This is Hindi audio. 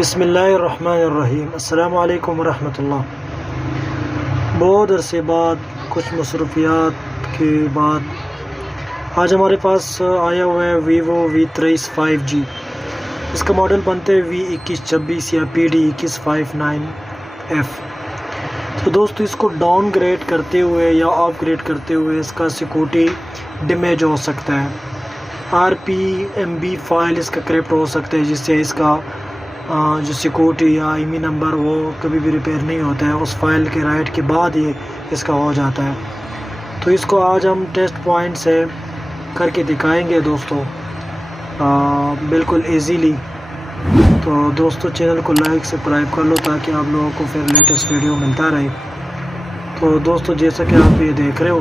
बिस्मिल्लाहिर्रहमानिर्रहीम। अस्सलामु अलैकुम वरहमतुल्लाह। बहुत अरसे बाद, कुछ मसरूफियात के बाद आज हमारे पास आया हुआ है वीवो V23 5G। इसका मॉडल बनते हैं V2126 या PD2159F। तो दोस्तों, इसको डाउनग्रेड करते हुए या अपग्रेड करते हुए इसका सिक्योरिटी डैमेज हो सकता है। RPMB फाइल इसका करप्ट हो सकता है, जिससे इसका जो सिक्योरिटी या IMEI नंबर वो कभी भी रिपेयर नहीं होता है। उस फाइल के राइट के बाद ये इसका हो जाता है। तो इसको आज हम टेस्ट पॉइंट से करके दिखाएंगे दोस्तों, बिल्कुल इजीली। तो दोस्तों, चैनल को लाइक सब्सक्राइब कर लो ताकि आप लोगों को फिर लेटेस्ट वीडियो मिलता रहे। तो दोस्तों, जैसा कि आप ये देख रहे हो,